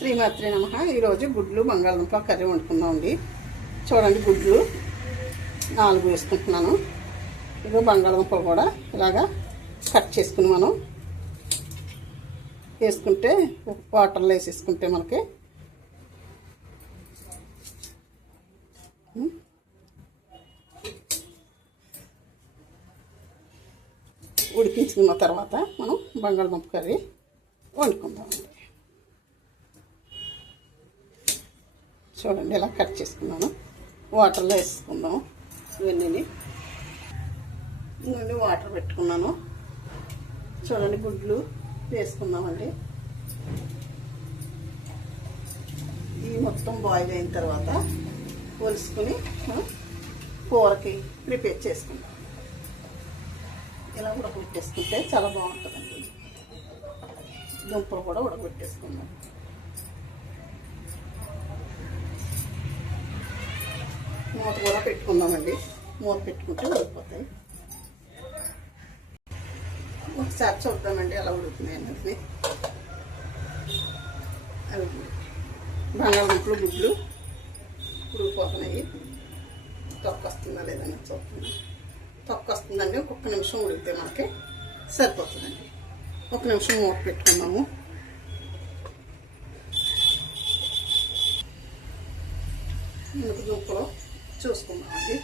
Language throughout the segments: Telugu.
శ్రీమాత్రి నమః. ఈరోజు గుడ్లు బంగాళదుంప కర్రీ వండుకుందామండి. చూడండి, గుడ్లు 4 వేసుకుంటున్నాను. ఇదో బంగాళదుంపలు కూడా ఇలాగా కట్ చేసుకుని మనం వేసుకుంటే వాటర్లో వేసేసుకుంటే మనకి ఉడికించుకున్న తర్వాత మనం బంగాళదుంప కర్రీ వండుకుందామండి. చూడండి, ఇలా కట్ చేసుకున్నాను. వాటర్లో వేసుకుందాం. ఇవన్నీ ఇంకొంచెం వాటర్ పెట్టుకున్నాను. చూడండి, గుడ్లు వేసుకుందామండి. ఈ మొత్తం బాయిల్ అయిన తర్వాత ఒలుసుకుని మనం కూరకి ప్రిపేర్ చేసుకుందాం. ఇలా ఉడకబెట్టేసుకుంటే చాలా బాగుంటుందండి. దుంపలు కూడా ఉడకబెట్టేసుకుందాం. మూత కూడా పెట్టుకుందామండి. మూత పెట్టుకుంటే ఉడికిపోతాయి. ఒకసారి చూద్దామండి ఎలా ఉడుకుతున్నాయి అన్నది. అవి బంగాళదుంపలు గుడ్లు ఉడికిపోతున్నాయి. తొక్క వస్తుందా లేదని చూస్తున్నాం. తొక్క వస్తుందండి. ఒక్క నిమిషం ఉడికితే మనకి సరిపోతుందండి. 1 నిమిషం మూత పెట్టుకున్నాము. మినప దుంపలు చూసుకుందామండి.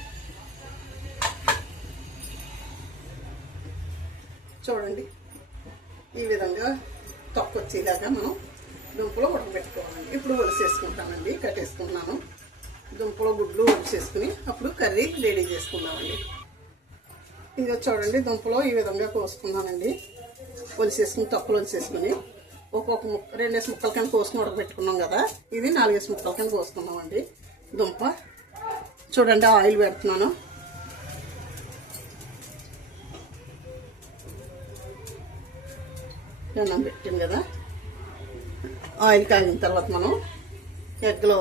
చూడండి, ఈ విధంగా తొక్క వచ్చేలాగా మనం దుంపలు ఉడకబెట్టుకోవాలండి. ఇప్పుడు ఒలిసేసుకుంటానండి. కట్టేసుకున్నాను. దుంపలు గుడ్లు ఒలిసేసుకుని అప్పుడు కర్రీ రెడీ చేసుకుందామండి. ఇదిగో చూడండి, దుంపలు ఈ విధంగా కోసుకున్నానండి. ఒలిసేసుకుని తొక్కలు ఒలిసేసుకుని ఒక్కొక్క ముక్క 2 ముక్కల కింద కోసుకుని ఉడకబెట్టుకున్నాం కదా. ఇది 4 ముక్కల కింద కోసుకున్నామండి. దుంప చూడండి, ఆయిల్ పెడుతున్నాను. అన్నం పెట్టాను కదా. ఆయిల్ కాగిన తర్వాత మనం ఎగ్లో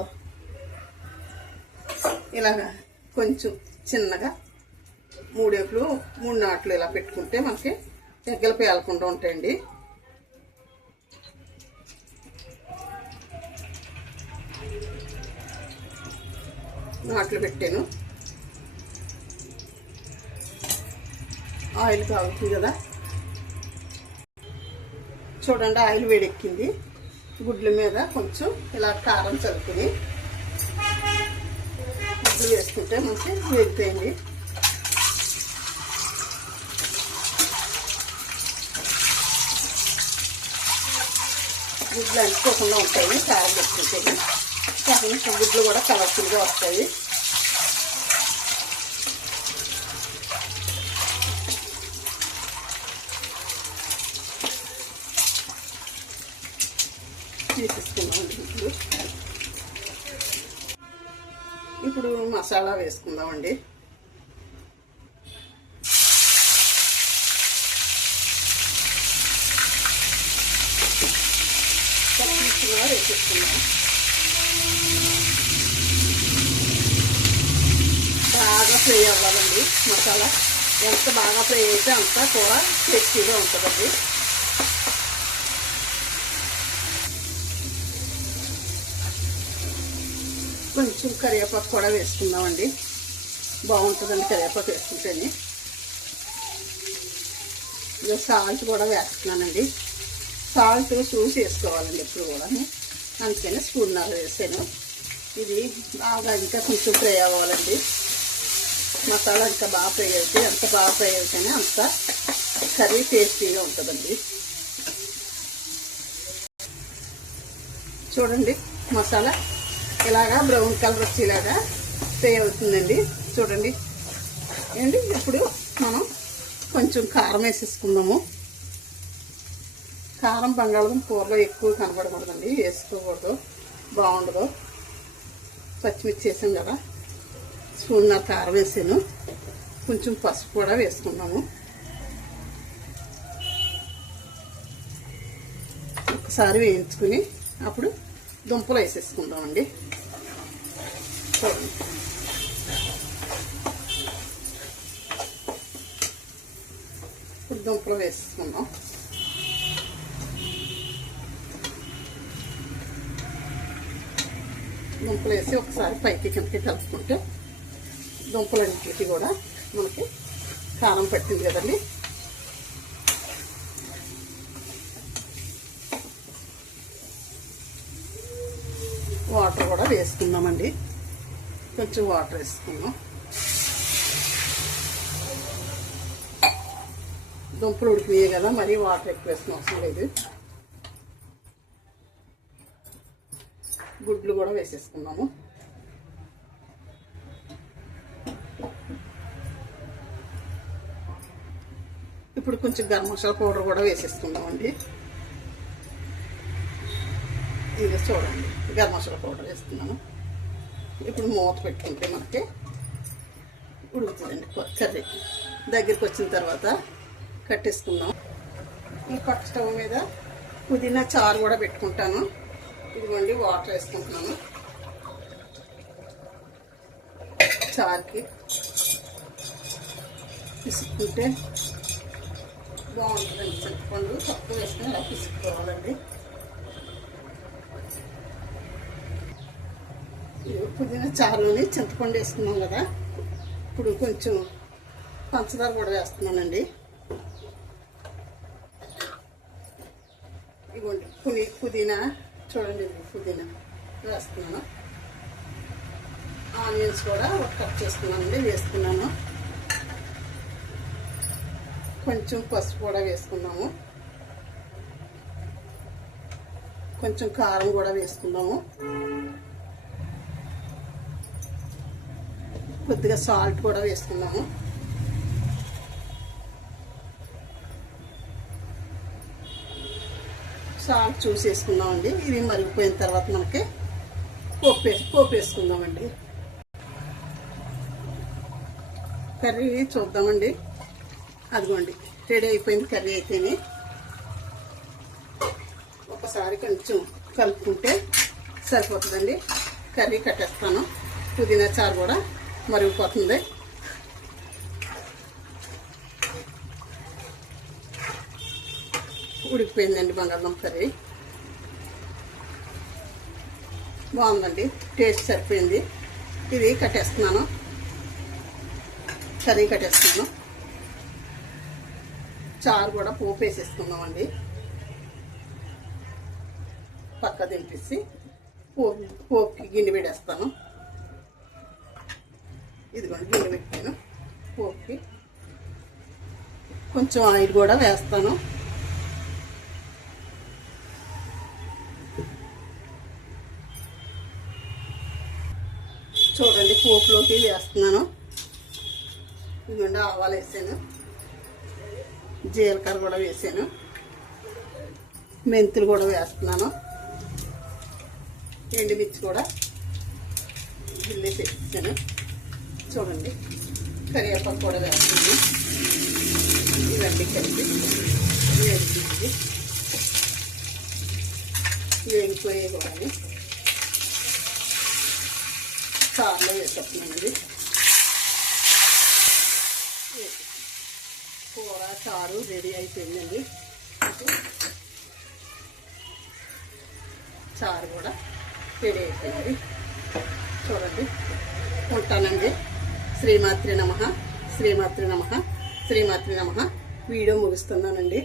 ఇలాగా కొంచెం చిన్నగా 3 ఎగ్లు 3 నాట్లు ఇలా పెట్టుకుంటే మనకి ఎగ్గలు పేలకుండా ఉంటాయండి. నాట్లు పెట్టాను. ఆయిల్ కాగుతుంది కదా. చూడండి, ఆయిల్ వేడెక్కింది. గుడ్ల మీద కొంచెం ఇలా కారం చల్లుకుని గుడ్లు వేసుకుంటే మనకి వేగుతాయండి. గుడ్లు అంటుకోకుండా ఉంటాయి కారం పెట్టుకుంటే. కాకుండా గుడ్లు కూడా కలర్ఫుల్గా వస్తాయి. తీసేసుకుందామండి గుడ్లు. ఇప్పుడు మసాలా వేసుకుందామండి. వేసేసుకున్నాం. బాగా ఫ్రై అవ్వాలండి మసాలా. ఎంత బాగా ఫ్రై అయితే అంత కూర టేస్టీగా ఉంటుందండి. కొంచెం కరివేపాకు కూడా వేసుకుందామండి. బాగుంటుందండి కరివేపాకు వేసుకుంటేనే. ఇక సాల్ట్ కూడా వేస్తున్నానండి. సాల్ట్ చూసి వేసుకోవాలండి ఎప్పుడు కూడా. అందుకని స్పూన్నర వేసాను. ఇది బాగా ఇంకా కొంచెం ఫ్రై అవ్వాలండి. మసాలా ఇంకా బాగా ఫ్రై అయితే, ఎంత బాగా ఫ్రై అయితేనే అంత కర్రీ టేస్టీగా ఉంటుందండి. చూడండి, మసాలా ఇలాగా బ్రౌన్ కలర్ వచ్చేలాగా ఫ్రై అవుతుందండి. చూడండి ఏంటి. ఇప్పుడు మనం కొంచెం కారం వేసేసుకుందాము. కారం బంగాళదుంప కూరలో ఎక్కువ కనబడకూడదండి. వేసుకోకూడదు, బాగుండదు. పచ్చిమిర్చి వేసాం కదా. స్పూన్నర కారం వేసాను. కొంచెం పసుపు కూడా వేసుకున్నాము. ఒకసారి వేయించుకుని అప్పుడు దుంపలు వేసేసుకుందామండి. ఇప్పుడు దుంపలు వేసుకుందాం. దుంపలు వేసి ఒకసారి పైకి కిందకి కలుపుకుంటే దుంపలన్నింటికి కూడా మనకి కారం పట్టింది కదండి. వాటర్ కూడా వేసుకుందామండి. కొంచెం వాటర్ వేసుకుందాం. దుంపలు ఉడికినాయి కదా, మరీ వాటర్ ఎక్కువ వేసిన అవసరం లేదు. గుడ్లు కూడా వేసేసుకున్నాము. ఇప్పుడు కొంచెం గరం మసాలా పౌడర్ కూడా వేసేసుకుందామండి. ఇది చూడండి, గరం మసాలా పౌడర్ వేస్తున్నాను. ఇప్పుడు మూత పెట్టుకుంటే మనకి ఉడుకుతుందండి కర్రీ. దగ్గరికి వచ్చిన తర్వాత కట్టేసుకుందాం. ఈ పక్క స్టవ్ మీద పుదీనా చారు కూడా పెట్టుకుంటాను. ఇదిగోండి వాటర్ వేసుకుంటున్నాను. చారుకి పిసుక్కుంటే బాగుంటుందండి. చింతపండు తక్కువ వేసుకుని అలా పిసుక్కోవాలండి. పుదీనా చారులోని చింతపండు వేసుకున్నాం కదా, ఇప్పుడు కొంచెం పంచదార కూడా వేస్తున్నానండి. ఇదిగోండి పుదీనా చూడండి, పుదీనా వేస్తున్నాను. ఆనియన్స్ కూడా ఒక కట్ చేసుకున్నానండి, వేసుకున్నాను. కొంచెం పసుపు కూడా వేసుకున్నాము. కొంచెం కారం కూడా వేసుకున్నాము. కొద్దిగా సాల్ట్ కూడా వేసుకున్నాము. సాల్ట్ చూసి వేసుకుందామండి. ఇది మరిగిపోయిన తర్వాత మనకి పోపు వేసుకుందామండి. కర్రీ చూద్దామండి. అదిగోండి రెడీ అయిపోయింది కర్రీ అయితేనే. ఒకసారి కొంచెం కలుపుకుంటే సరిపోతుందండి. కర్రీ కట్టేస్తాను. పుదీనా చారు కూడా మరిగిపోతుంది. ఉడికిపోయిందండి బంగాళదుంప కర్రీ. బాగుందండి, టేస్ట్ సరిపోయింది. ఇది కట్టేస్తున్నాను, కర్రీ కట్టేస్తున్నాను. చారు కూడా పోపు వేసేసుకుందామండి. పక్క దింపేసి పోపుకి గిన్నె పెట్టేస్తాను. ఇదిగోండి గిన్నె పెట్టాను. పోపుకి కొంచెం ఆయిల్ కూడా వేస్తాను. చూడండి పోపులోకి వేస్తున్నాను. ఇదిగోండి ఆవాలు వేసాను, జీలకర్ర కూడా వేసాను, మెంతులు కూడా వేస్తున్నాను, ఎండుమిర్చి కూడా గిల్లి వేసాను. చూడండి కరివేపాకు కూడా వేస్తున్నాను. ఇవన్నీ కలిపి వేగిపోయే కూడా చారులో వేసేస్తున్నానండి. కూర చారు రెడీ అయిపోయిందండి. చారు కూడా రెడీ అయిపోయింది. చూడండి ఉంటానండి. శ్రీమాత్రి నమః, శ్రీమాత్రి నమః, శ్రీమాత్రి నమః. వీడియో ముగిస్తున్నానండి.